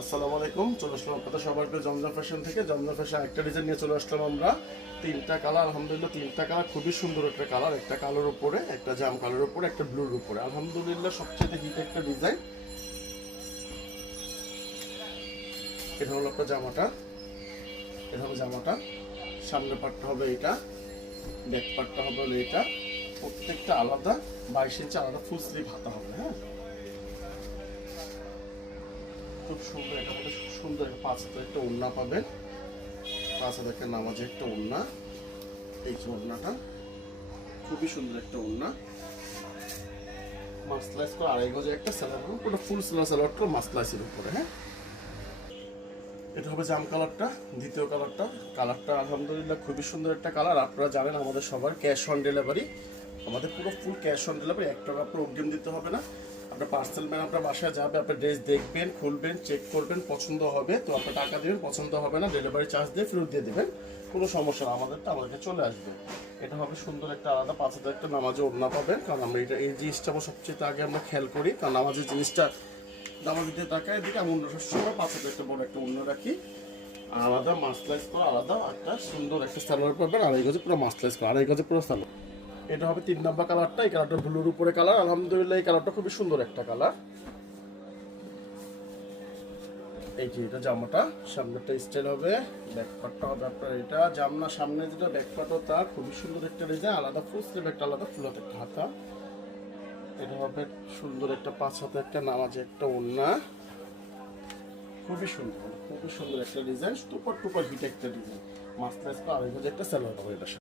আসসালামু আলাইকুম। চলে আসলাম আপনাদের সবাইকে জমজম ফ্যাশন থেকে। জমজম ফ্যাশন একটা ডিজাইন নিয়ে চলে আসলাম আমরা। তিনটা কালার, আলহামদুলিল্লাহ তিনটা কালার খুবই সুন্দর একটা কালার। একটা কালোর উপরে, একটা জাম কালোর উপরে, একটা ব্লুর উপরে। আলহামদুলিল্লাহ সবচেয়ে হিট একটা ডিজাইন। এটা হলো আপনার জামাটা, এটা হবে জামাটা। সামনের পার্টটা হবে এটা, ব্যাক পার্টটা হবে হলো এটা। প্রত্যেকটা আলাদা 22 ইঞ্চি আলাদা ফুল স্লিভ হাতা হবে। হ্যাঁ, খুব সুন্দর, এটা মধ্যে খুব সুন্দর একটা 5 হাতের একটা ওড়না পাবেন। 5 হাতের একটা নামাজের একটা ওড়না। এই যে ওড়নাটা খুবই সুন্দর একটা ওড়না, মাসলাইজ করে 2.5 গজের একটা সালোয়ার, পুরো ফুল সালোয়ারটা মাসলাইজের উপরে। হ্যাঁ, এটা হবে জাম কালারটা, দ্বিতীয় কালারটা। কালারটা আলহামদুলিল্লাহ খুবই সুন্দর একটা কালার। আপনারা জানেন আমাদের সবার ক্যাশ অন ডেলিভারি, আমাদের পুরো ফুল ক্যাশ অন ডেলিভারি। 1 টাকা আপনার অগ্রিম দিতে হবে না। আপনার পার্সেল ম্যান আপনার বাসায় যাবে, আপনার ড্রেস দেখবেন, খুলবেন, চেক করবেন, পছন্দ হবে তো আপনার টাকা দেবেন, পছন্দ হবে না ডেলিভারি চার্জ দিয়ে ফেরত দিয়ে দেবেন। কোনো সমস্যা না, আমাদেরকে চলে আসবে। এটা হবে সুন্দর একটা আলাদা 5 হাজার একটা নামাজে ওড়না পাবেন। কারণ আমরা এই জিনিসটা আমরা সবচেয়ে আগে আমরা খেয়াল করি, কারণ নামাজের জিনিসটা নামাজের টাকায় দিকে আমি অন্য সময় 5 হাজার একটা বড় একটা ওড়না রাখি। আলাদা মাসলাইজ করা আলাদা একটা সুন্দর একটা সালোয়ার পাবেন, 2.5 গজে পুরো মাসলাইজ করা, 2.5 গজে পুরো সালোয়ার। এটা হবে 3 নাম্বার কালারটা। এই কালারটা ব্লুর উপরে কালার। আলহামদুলিল্লাহ এই কালারটা খুবই সুন্দর একটা কালার। এই যে এটা জামাটা, সামনেটা স্টাইল হবে, ব্যাক পার্টটা হবে আপনার এটা জামনা, সামনে যেটা ব্যাক পার্টও তার খুবই সুন্দর একটা ডিজাইন, আলাদা ফুল স্লিভ একটা আলাদা ফুল হাতে একটা হাতা। এটা হবে সুন্দর একটা 5 হাতে একটা নামাজে একটা ওড়না, খুবই সুন্দর, খুবই সুন্দর একটা ডিজাইন, সুপার টুপার হিট একটা ডিজাইন। মাস্টার্স 2.5 গজে একটা সালোয়ার হবে এটা।